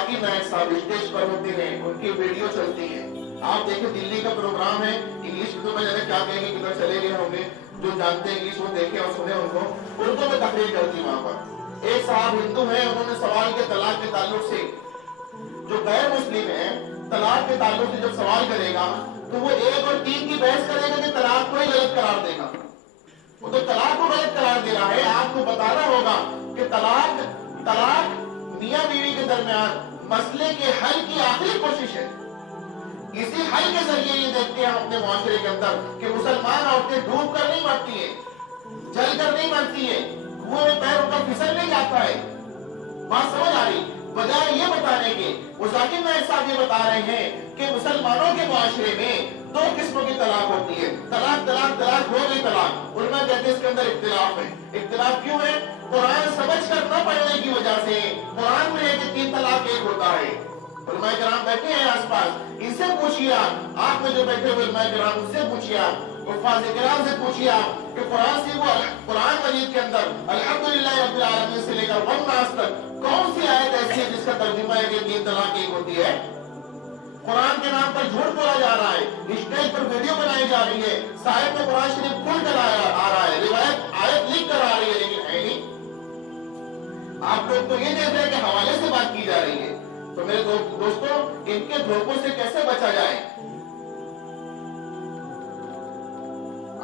ذاकिर नायक साहब स्टेज पर होते हैं, उनकी वीडियो चलती है। आप देखें दिल्ली का प्रोग्राम है, इंग्लिश में तो मैं जाने क्या कहेंगे, किधर चले गए होंगे, जो जानते हैं इंग्लिश वो देखें और सुने उनको, उर्दू में तकरीर करती वहां पर। एक साहब हिंदू है, उन्होंने सवाल के तलाक के ताल्लुक से, जो गैर मुस्लिम है, तलाक के ताल्लुक से जब सवाल करेगा तो वो 1 और 3 की बहस करेगा कि तलाक को ही गलत करार देगा। वो तो तलाक को गलत करार दे रहा है। आपको बताना होगा कि तलाक मियां बीवी के दरमियान मसले के हल की आखिरी कोशिश है। इसी हल के जरिए ये देखते हैं हम अपने मुआशरे के अंदर कि मुसलमान औरतें डूब कर नहीं मरती है, जल कर नहीं मरती है, कुएं में पैर उनका फिसल नहीं जाता है। बात समझ आ रही? बजाय ये बताने के वो ज़ाकिर नायक साहब ये बता रहे हैं कि मुसलमानों के मुआशरे में 2 किस्मों की तलाक होती है। तलाक तलाक तलाक हो गई तलाक। उलमा कहते हैं इसके अंदर इख्तिलाफ है। इख्तिलाफ क्यों है? कुरान समझ कर न पढ़ने की वजह से कुरान में है कि 3 तलाक 1 होता है। उलमा किराम बैठे हैं आसपास, इनसे पूछिए, आप में जो बैठे हुए उलमा किराम उनसे पूछिए, हुफ्फाज़ किराम से पूछिए कि कुरान से वो कुरान मजीद के अंदर अल्हम्दुलिल्लाह रब्बिल आलमीन से लेकर वन्नास तक कौन सी आयत ऐसी है जिसका तर्जुमा है कि 3 तलाक 1 होती है? कुरान के नाम पर झूठ बोला जा रहा है, स्टेज पर वीडियो बनाई जा रही है, साहिब में कुरान शरीफ खुल कर आ रहा है, रिवायत आयत लिख कर आ रही है, लेकिन है नहीं। आप लोग तो ये देख रहे हैं कि हवाले से बात की जा रही है। तो मेरे दोस्तों, इनके धोखों से कैसे बचा जाए?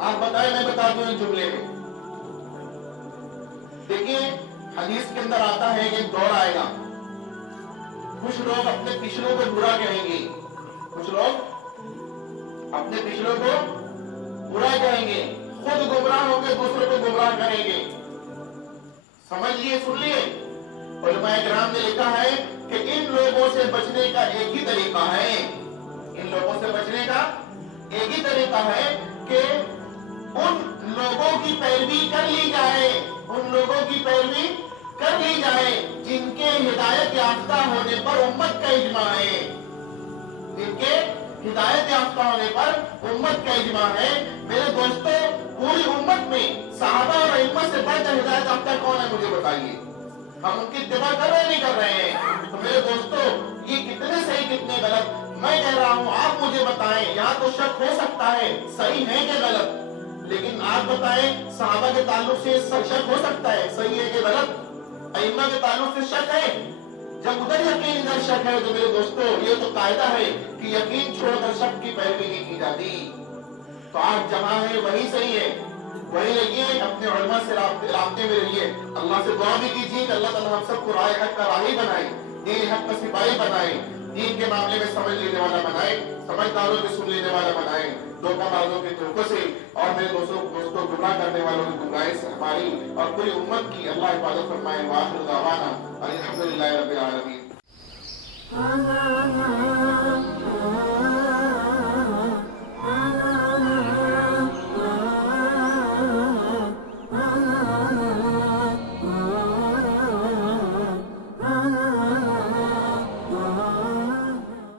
आप बताएं, मैं बता दूं एक जुमले में। देखिए हदीस के अंदर आता है कि एक दौर आएगा, कुछ लोग अपने पिछलों को बुरा कहेंगे, कुछ लोग अपने पिछलों को बुरा कहेंगे, खुद गुमराह होकर दूसरों को गुमराह करेंगे। समझ लिए, सुन लिए? उलमाए किराम ने लिखा है कि इन लोगों से बचने का एक ही तरीका है, इन लोगों से बचने का एक ही तरीका है कि उन लोगों की पैरवी कर ली जाए, उन लोगों की पैरवी कर ली जाए जिनके हिदायत याफ्ता होने पर उम्मत का इजमा है, जिनके हिदायत याफ्ता होने पर उम्मत का इजमा है। मेरे दोस्तों, पूरी उम्मत में सहाबा और अइम्मा से बढ़कर हिदायत याफ्ता कौन है, मुझे बताइए। हम उनकी इत्तिबा कर रहे नहीं कर रहे हैं? तो मेरे दोस्तों, ये कितने सही कितने गलत मैं कह रहा हूं, आप मुझे बताएं। यहाँ तो शक हो सकता है सही है कि गलत, लेकिन आप बताएं सहाबा के ताल्लुक से शक हो सकता है सही है कि गलत? अइम्मा के ताल्लुक से शक है? जब उधर यकीन इधर शक है, तो मेरे दोस्तों ये तो कायदा है कि यकीन छोड़कर शक की पैरवी नहीं की जाती। तो आप जहां है वही सही है, वही रहिए, अपने उलमा से राब्ते में रहिए। अल्लाह से दुआ भी कीजिए कि अल्लाह ताला हम सबको राह हक का राही बनाए, दीन हक का सिपाही बनाए, दीन के मामले में समझ लेने वाला बनाए, समझदारों के सुन लेने वाला बनाए, धोखाबाजों के धोखों से और मेरे दोस्तों गुमराह करने वालों की गुमराही से हमारी और पूरी उम्मत की अल्लाह हिफाजत फरमाए। वाखिर दावाना अल्हम्दुलिल्लाहि रब्बिल आलमीन।